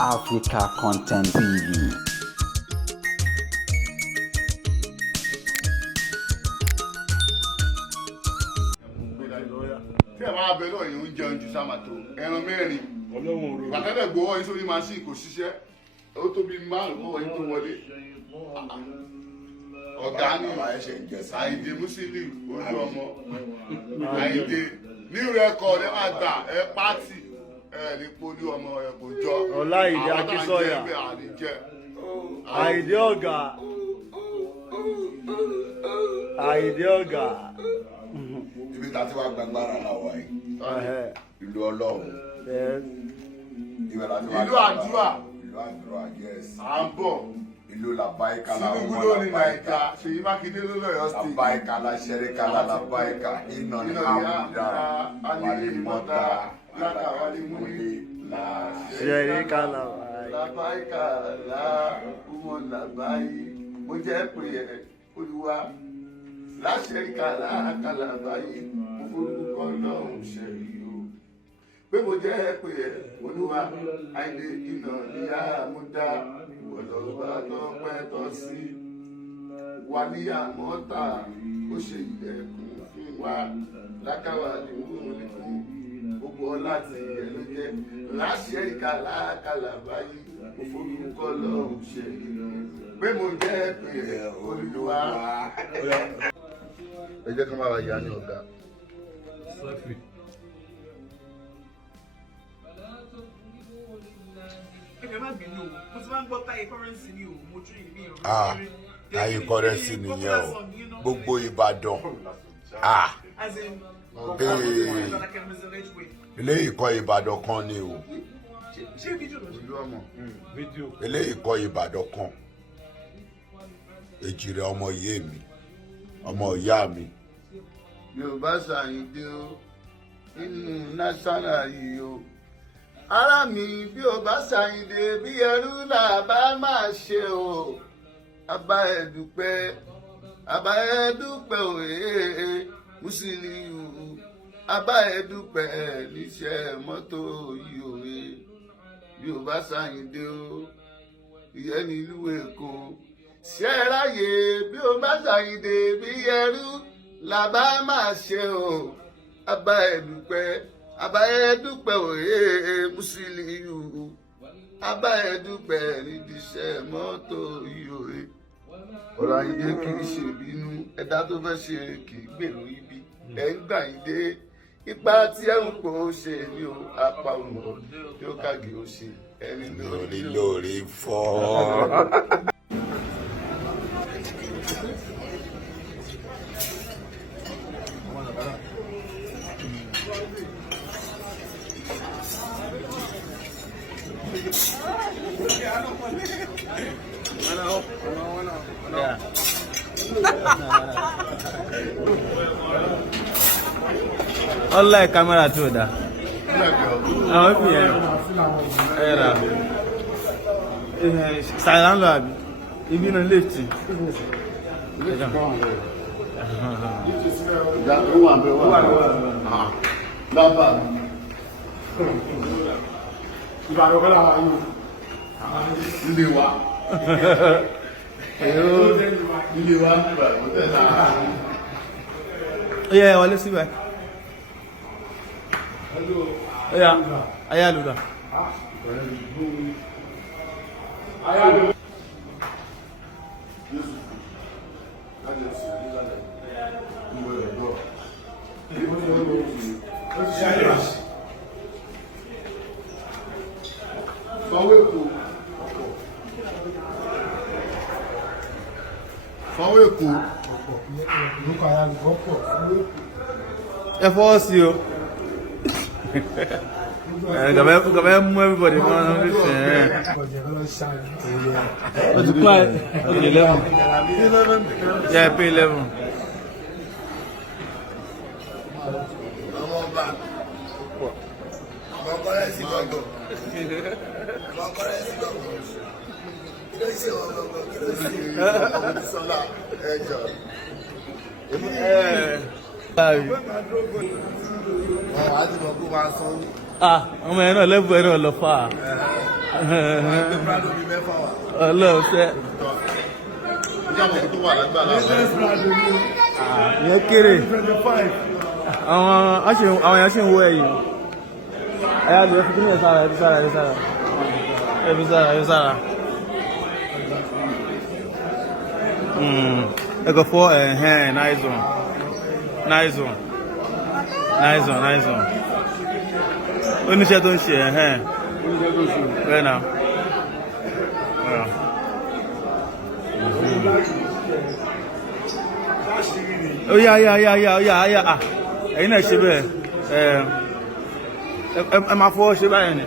Africa Content TV. Tí ẹ máa bẹ lọ yìí ń jẹun ju sámàtó ẹran mẹ́rin bàtẹ́lẹ̀ gbowó yín sórí machine kò ṣiṣẹ́ ó tóbi márùn-ún kọ́ yín tó wọlé ọ̀gá ní Àyìndé Musili Oluomo Àyìndé new record ẹ máa gbà ẹ pátì ẹ ní polú ọmọ ẹ kò jọ Ọláìdé Akinsanya Àyìndé ọ̀gá Àyìndé ọ̀gá. Ibi tá ti wá gbàgbára làwọn yìí ìlú Ọlọ́run ìlú àdúrà yes à ń bọ̀ ìlú làbáyíká làwọn Tinubu ló ní Nàìjíríà Ṣèyí Mákindé ló lọ́yọ̀ sí làbáyíká láṣẹríkà làbáyíká iná ní àmúdá wàlímọ́tà látàwálímúlé ṣẹríkà làbáyíká làbúmọ̀ làbáyí mo jẹ́ pé Olúwa láṣẹríkà làbáyí mo forúkọ Ọlọ́run ṣẹ̀rí o pé mo jẹ́ pé Olúwa àìlè iná ní àmúdá ọlọ́ba tọ́pẹ́ tọ́ sí wa ní àmọ́ta ó ṣe ìdẹ̀kùn fún wa lákàwà ní wúrúlé fún gbogbo ọlá tí ẹ ló jẹ́ láṣẹ ìkàlàkàlà báyìí mo forúkọ Ọlọ́run ṣe pé mo jẹ́ pé Olúwa. Ẹ jẹ́ kí wọ́n máa yá ní ọ̀gá. Taye currency nìyẹn o gbogbo Ìbàdàn eléyìí kọ́ Ìbàdàn kan ni o eléyìí kọ́ Ìbàdàn kan Èjìrẹ́ ọmọ ìyé mi ọmọ ìyá mi. Yorùbá Ṣàyìndé o nínú náṣánà yìí o ara mi bí o bá Ṣàyìndé bí ẹrú là bá máa ṣe o abá ẹdúpẹ́ òye Musiliu abá ẹdúpẹ́ níṣẹ́ mọ́tò yìí òye Yorùbá Ṣàyìndé o ìyẹn nílùú Èkó ṣe é ráyè bí o bá Ṣàyìndé bí ẹrú là bá máa ṣe o abá ẹdúpẹ́ òye Musiliu abá ẹdúpẹ́ nídìíṣẹ́ mọ́tò yìí òye ọ̀rọ̀ Àyìndé kì í ṣe ìbínú ẹ̀dá tó fẹ́ ṣe kì í gbèrò ibi ẹ̀ ń gbà Àyìndé ipa tí ẹ̀ ń pò ó ṣe ni o apá òmò tí ó kàgé ó ṣe ẹni lórí fọ́. Online camera too da. Àwọn fi yẹn ẹ̀rà silent lo àbí ibi náà lift. Ìbàdàn kọ́lá wa yóò ilé wa ilé wa Ó yẹ wọlé síbẹ̀. Ó yá ayálùdà. Fọwọ́ Èkó. Ẹ fọwọ́ sí o. Gàbẹ́ mú everybody fún ọ́nà ní ṣe ẹ̀. Ó ti kúrò ó ti 11. Yeah, pay 11. ọmọ yẹn náà lẹ́bù ẹ̀ náà lọ fà á. Ọlọ́run fẹ́. Ìyẹn kéré. Àwọn èèyàn sì ń wo ẹ̀yìn. Ẹ̀yà lè fi kí ní ẹ̀sára, ẹ̀bí sára, ẹ̀bí sára. Ẹ̀bí sára, ẹ̀bí sára. Ẹ̀kọ́ fọ́ nice one. Nice one. Nice one, nice one. Oníṣẹ́ tó ń ṣe bẹ́ẹ̀ náà. Ó yá ẹ̀yin náà ṣe bẹ́ẹ̀ ẹ máa fọwọ́ ṣe báyìí ni.